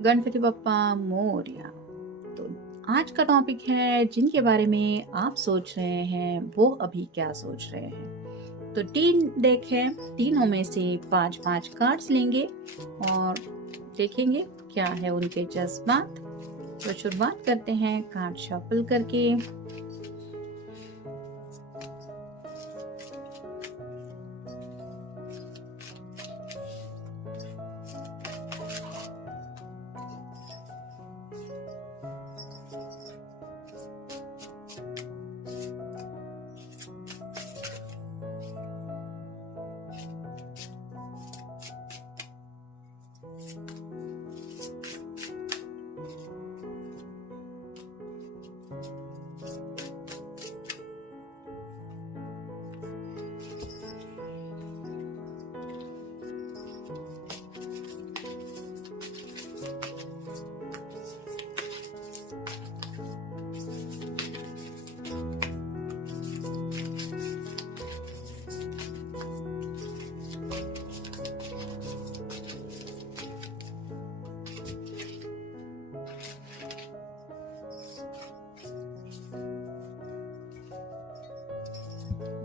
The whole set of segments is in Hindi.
गणपति बप्पा मोरया। तो आज का टॉपिक है जिनके बारे में आप सोच रहे हैं वो अभी क्या सोच रहे हैं। तो तीन डेक है, तीनों में से पांच पांच कार्ड्स लेंगे और देखेंगे क्या है उनके जज्बात। तो शुरुआत करते हैं कार्ड शफल करके।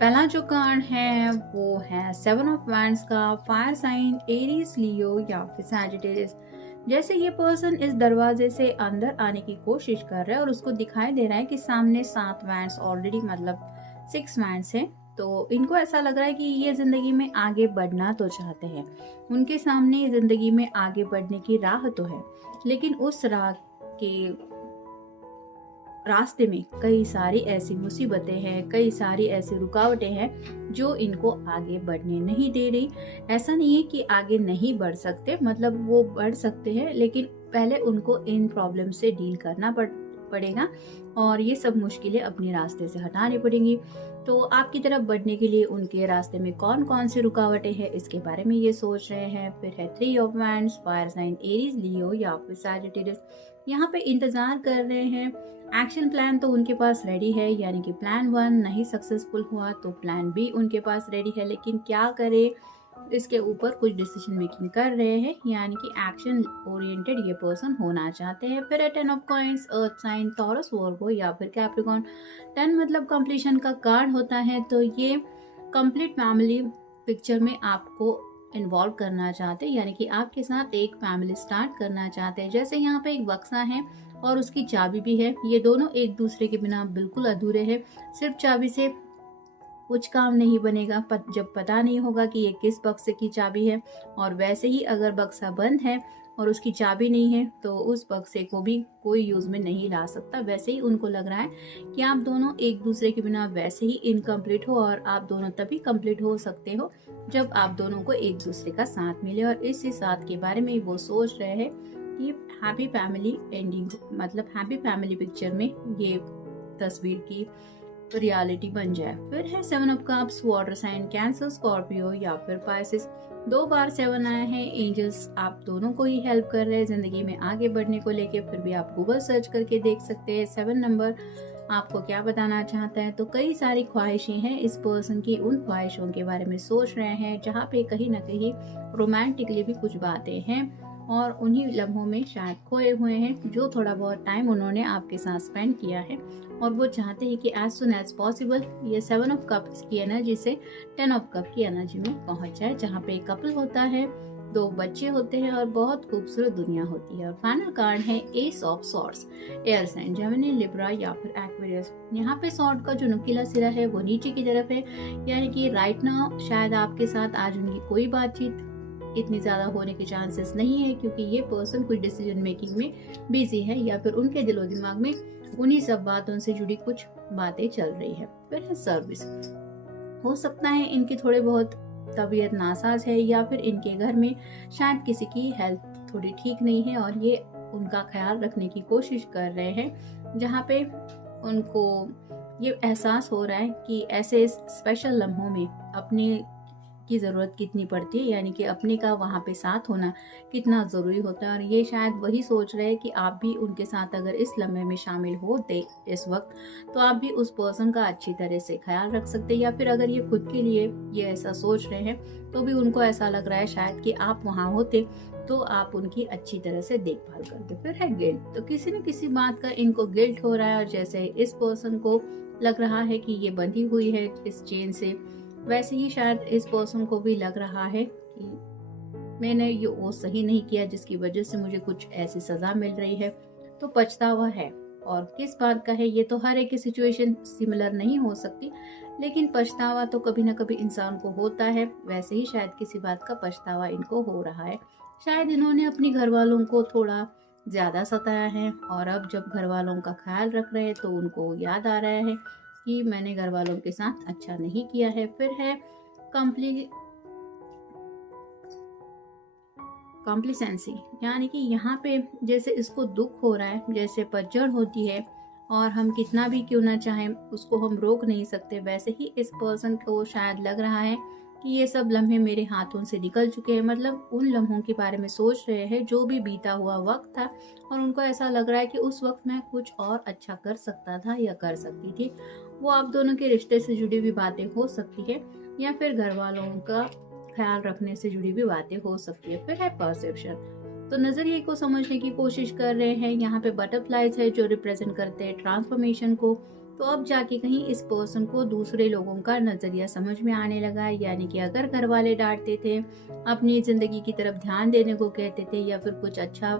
पहला जो कार्ड है वो है सेवन ऑफ वैंड्स का। फायर साइन एरीज, लियो या फिर सैजिटेरियस। जैसे ये पर्सन इस दरवाजे से अंदर आने की कोशिश कर रहा है और उसको दिखाई दे रहा है कि सामने 7 वैंड्स ऑलरेडी, मतलब 6 वैंड्स हैं। तो इनको ऐसा लग रहा है कि ये जिंदगी में आगे बढ़ना तो चाहते हैं, उनके सामने जिंदगी में आगे बढ़ने की राह तो है, लेकिन उस राह के रास्ते में कई सारी ऐसी मुसीबतें हैं, कई सारी ऐसी रुकावटें हैं जो इनको आगे बढ़ने नहीं दे रही। ऐसा नहीं है कि आगे नहीं बढ़ सकते, मतलब वो बढ़ सकते हैं, लेकिन पहले उनको इन प्रॉब्लम से डील करना पड़ेगा और ये सब मुश्किलें अपने रास्ते से हटानी पड़ेंगी। तो आपकी तरफ बढ़ने के लिए उनके रास्ते में कौन कौन सी रुकावटें हैं इसके बारे में ये सोच रहे हैं। फिर है 3 of wands, fire sign Aries, Leo या फिर सैजिटेरियस। यहाँ पे इंतजार कर रहे हैं। एक्शन प्लान तो उनके पास रेडी है, यानी कि प्लान 1 नहीं सक्सेसफुल हुआ तो प्लान बी उनके पास रेडी है, लेकिन क्या करे इसके ऊपर कुछ डिसीजन मेकिंग कर रहे हैं, यानी कि एक्शन ओरिएंटेड ये पर्सन होना चाहते हैं। फिर है 10 of coins, earth sign, Taurus, Virgo या फिर कैप्रिकॉर्न। 10 मतलब कंप्लीशन का कार्ड होता है, तो ये कंप्लीट फैमिली पिक्चर में आपको इन्वॉल्व करना चाहते हैं, यानी कि आपके साथ एक फैमिली स्टार्ट करना चाहते हैं। जैसे यहाँ पे एक बक्सा है और उसकी चाबी भी है, ये दोनों एक दूसरे के बिना बिल्कुल अधूरे हैं। सिर्फ चाबी से कुछ काम नहीं बनेगा जब पता नहीं होगा कि ये किस बक्से की चाबी है, और वैसे ही अगर बक्सा बंद है और उसकी चाबी नहीं है तो उस बक्से को भी कोई यूज में नहीं ला सकता। वैसे ही उनको लग रहा है कि आप दोनों एक दूसरे के बिना वैसे ही इनकम्प्लीट हो, और आप दोनों तभी कंप्लीट हो सकते हो जब आप दोनों को एक दूसरे का साथ मिले। और इसी साथ के बारे में वो सोच रहे हैं कि हैप्पी फैमिली एंडिंग, मतलब हैप्पी फैमिली पिक्चर में ये तस्वीर की रियलिटी बन जाए। फिर है 7 of cups, water sign, Cancer, Scorpio या फिर पाइसेस। 2 बार 7 आया है। एंजल्स आप दोनों को ही हेल्प कर रहे हैं जिंदगी में आगे बढ़ने को लेके। फिर भी आप गूगल सर्च करके देख सकते हैं 7 नंबर आपको क्या बताना चाहता है। तो कई सारी ख्वाहिशें हैं इस पर्सन की, उन ख्वाहिशों के बारे में सोच रहे हैं जहाँ पे कहीं ना कहीं रोमांटिकली भी कुछ बातें हैं, और उन्हीं लम्हों में शायद खोए हुए हैं जो थोड़ा बहुत टाइम उन्होंने आपके साथ स्पेंड किया है, और वो चाहते हैं कि एज सुन एज पॉसिबल ये 7 ऑफ कप्स की एनर्जी से 10 ऑफ कप की एनर्जी में पहुंच जाए, जहाँ पे एक कपल होता है, 2 बच्चे होते हैं और बहुत खूबसूरत दुनिया होती है। और फाइनल कार्ड है ace of swords, air sign, Gemini, Libra या फिर एक्वेरियस। यहाँ पे सॉर्ड का जो नुकीला सिरा है वो नीचे की तरफ है, यानी कि राइट नाउ शायद आपके साथ आज उनकी कोई बातचीत इतनी ज्यादा होने के चांसेस नहीं है, क्योंकि ये पर्सन कुछ डिसीजन मेकिंग में बिजी है, या फिर उनके दिलो दिमाग में उन्हीं सब बातों से जुड़ी कुछ बातें चल रही है। फिर है सर्विस, हो सकता है इनकी थोड़े बहुत तबीयत नासाज है, या फिर इनके घर में शायद किसी की हेल्थ थोड़ी ठीक नहीं है और ये उनका ख्याल रखने की कोशिश कर रहे हैं, जहाँ पे उनको ये एहसास हो रहा है कि ऐसे स्पेशल लम्हों में अपने की ज़रूरत कितनी पड़ती है, यानी कि अपने का वहाँ पे साथ होना कितना ज़रूरी होता है। और ये शायद वही सोच रहे हैं कि आप भी उनके साथ अगर इस लम्हे में शामिल होते इस वक्त, तो आप भी उस पर्सन का अच्छी तरह से ख्याल रख सकते हैं। या फिर अगर ये खुद के लिए ये ऐसा सोच रहे हैं, तो भी उनको ऐसा लग रहा है शायद कि आप वहाँ होते तो आप उनकी अच्छी तरह से देखभाल करते। फिर है गिल्ट, तो किसी न किसी बात का इनको गिल्ट हो रहा है, और जैसे इस पर्सन को लग रहा है कि ये बंधी हुई है इस चेन से, वैसे ही शायद इस पर्सन को भी लग रहा है कि मैंने ये वो सही नहीं किया जिसकी वजह से मुझे कुछ ऐसी सजा मिल रही है। तो पछतावा है, और किस बात का है ये तो हर एक की सिचुएशन सिमिलर नहीं हो सकती, लेकिन पछतावा तो कभी ना कभी इंसान को होता है। वैसे ही शायद किसी बात का पछतावा इनको हो रहा है। शायद इन्होंने अपने घर वालों को थोड़ा ज़्यादा सताया है, और अब जब घर वालों का ख्याल रख रहे हैं तो उनको याद आ रहा है कि मैंने घर वालों के साथ अच्छा नहीं किया है। फिर है कॉम्प्लिसेंसी, यानी कि यहाँ पे जैसे इसको दुख हो रहा है, जैसे पतझड़ होती है और हम कितना भी क्यों ना चाहें उसको हम रोक नहीं सकते, वैसे ही इस पर्सन को शायद लग रहा है कि ये सब लम्हे मेरे हाथों से निकल चुके हैं। मतलब उन लम्हों के बारे में सोच रहे हैं जो भी बीता हुआ वक्त था, और उनको ऐसा लग रहा है कि उस वक्त मैं कुछ और अच्छा कर सकता था या कर सकती थी। वो आप दोनों के रिश्ते से जुड़ी हुई बातें हो सकती है, या फिर घर वालों का ख्याल रखने से जुड़ी भी बातें हो सकती है। फिर है परसेप्शन, तो नजरिए को समझने की कोशिश कर रहे हैं। यहाँ पे बटरफ्लाइज है जो रिप्रेजेंट करते हैं ट्रांसफॉर्मेशन को। तो अब जाके कहीं इस पर्सन को दूसरे लोगों का नजरिया समझ में आने लगा है, यानी कि अगर घर वाले डांटते थे, अपनी जिंदगी की तरफ ध्यान देने को कहते थे, या फिर कुछ अच्छा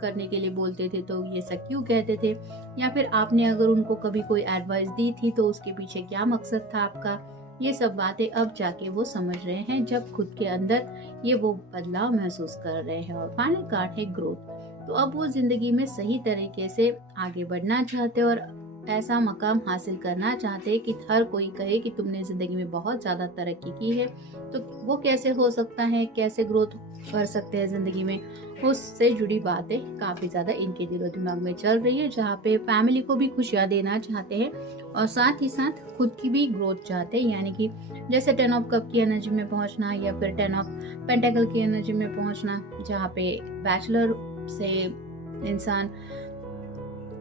करने के लिए बोलते थे तो ये सब क्यों कहते थे, या फिर आपने अगर उनको कभी कोई एडवाइस दी थी तो उसके पीछे क्या मकसद था आपका, ये सब बातें अब जाके वो समझ रहे हैं जब खुद के अंदर ये वो बदलाव महसूस कर रहे हैं। और फाइनल कार्ड है ग्रोथ, तो अब वो जिंदगी में सही तरीके से आगे बढ़ना चाहते हैं और ऐसा मकाम हासिल करना चाहते हैं कि हर कोई कहे कि तुमने जिंदगी में बहुत ज्यादा तरक्की की है। तो वो कैसे हो सकता है, कैसे ग्रोथ कर सकते हैं जिंदगी में, उससे जुड़ी बातें काफी ज्यादा इनके दिलो दिमाग में चल रही है, जहाँ पे फैमिली को भी खुशियां देना चाहते हैं और साथ ही साथ खुद की भी ग्रोथ चाहते हैं। यानी कि जैसे 10 ऑफ कप की एनर्जी में पहुंचना, या फिर 10 ऑफ पेंटाकल की एनर्जी में पहुंचना, जहाँ पे बैचलर से इंसान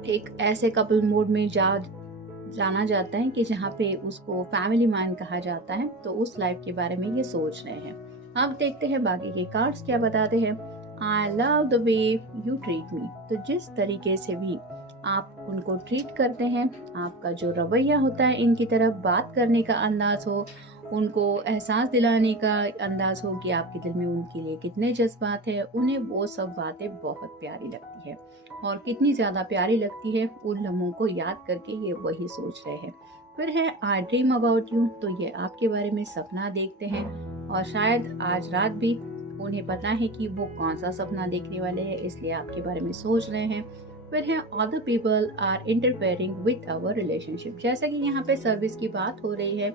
एक ऐसे कपल मोड में जाना जाता है कि जहाँ पे उसको फैमिली मैन कहा जाता है। तो उस लाइफ के बारे में ये सोच रहे हैं। अब देखते हैं बाकी के कार्ड्स क्या बताते हैं। I love the way you treat me, तो जिस तरीके से भी आप उनको ट्रीट करते हैं, आपका जो रवैया होता है इनकी तरफ, बात करने का अंदाज हो, उनको एहसास दिलाने का अंदाज हो कि आपके दिल में उनके लिए कितने जज्बात है, उन्हें वो सब बातें बहुत प्यारी लगती है। और कितनी ज़्यादा प्यारी लगती है उन लम्हों को याद करके ये वही सोच रहे हैं। फिर है आई ड्रीम अबाउट यू, तो ये आपके बारे में सपना देखते हैं, और शायद आज रात भी उन्हें पता है कि वो कौन सा सपना देखने वाले हैं, इसलिए आपके बारे में सोच रहे हैं। फिर है other people are interfering with our relationship, जैसा कि यहाँ पे सर्विस की बात हो रही है,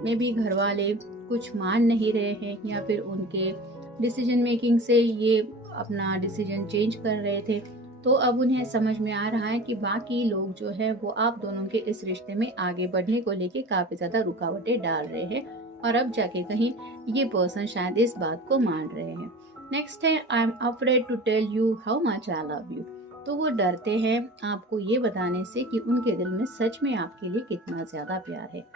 में भी घर वाले कुछ मान नहीं रहे हैं, या फिर उनके डिसीजन मेकिंग से ये अपना डिसीजन चेंज कर रहे थे। तो अब उन्हें समझ में आ रहा है कि बाकी लोग जो है वो आप दोनों के इस रिश्ते में आगे बढ़ने को लेके काफी ज्यादा रुकावटें डाल रहे हैं, और अब जाके कहीं ये पर्सन शायद इस बात को मान रहे हैं। नेक्स्ट है I am afraid to tell you how much I love you, तो वो डरते हैं आपको ये बताने से कि उनके दिल में सच में आपके लिए कितना ज्यादा प्यार है।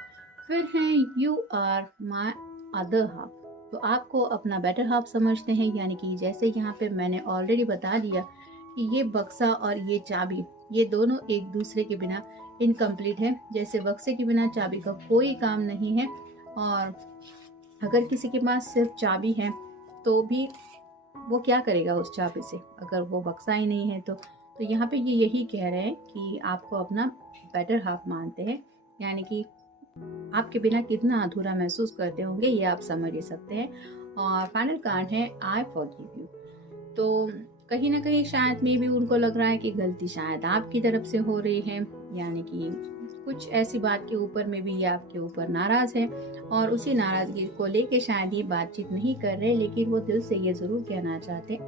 फिर है you are my other half, तो आपको अपना बेटर हाफ समझते हैं, यानी कि जैसे यहाँ पे मैंने ऑलरेडी बता दिया कि ये बक्सा और ये चाबी, ये दोनों एक दूसरे के बिना इनकम्प्लीट है। जैसे बक्से के बिना चाबी का कोई काम नहीं है, और अगर किसी के पास सिर्फ चाबी है तो भी वो क्या करेगा उस चाबी से, अगर वो बक्सा ही नहीं है तो यहाँ पे ये यही कह रहे हैं कि आपको अपना बेटर हाफ मानते हैं, यानी कि आपके बिना कितना अधूरा महसूस करते होंगे ये आप समझ ही सकते हैं। और फाइनल कार्ड है आई फॉरगिव यू, तो कहीं ना कहीं शायद में भी उनको लग रहा है कि गलती शायद आपकी तरफ से हो रही है, यानी कि कुछ ऐसी बात के ऊपर में भी ये आपके ऊपर नाराज है, और उसी नाराजगी को लेके शायद ये बातचीत नहीं कर रहे, लेकिन वो दिल से ये जरूर कहना चाहते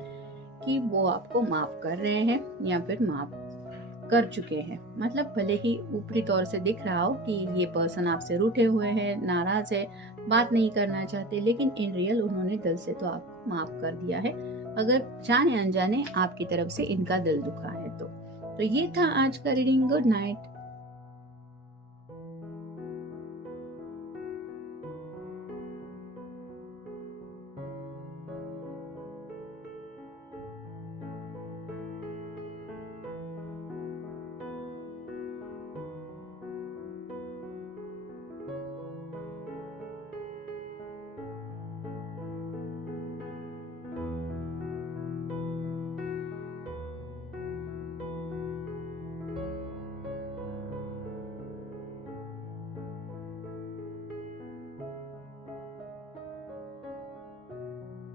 कि वो आपको माफ कर रहे हैं या फिर माफ कर चुके हैं। मतलब भले ही ऊपरी तौर से दिख रहा हो कि ये पर्सन आपसे रूठे हुए हैं, नाराज है, बात नहीं करना चाहते, लेकिन इन रियल उन्होंने दिल से तो आपको माफ कर दिया है, अगर जाने अनजाने आपकी तरफ से इनका दिल दुखा है तो। ये था आज का रीडिंग। Good night.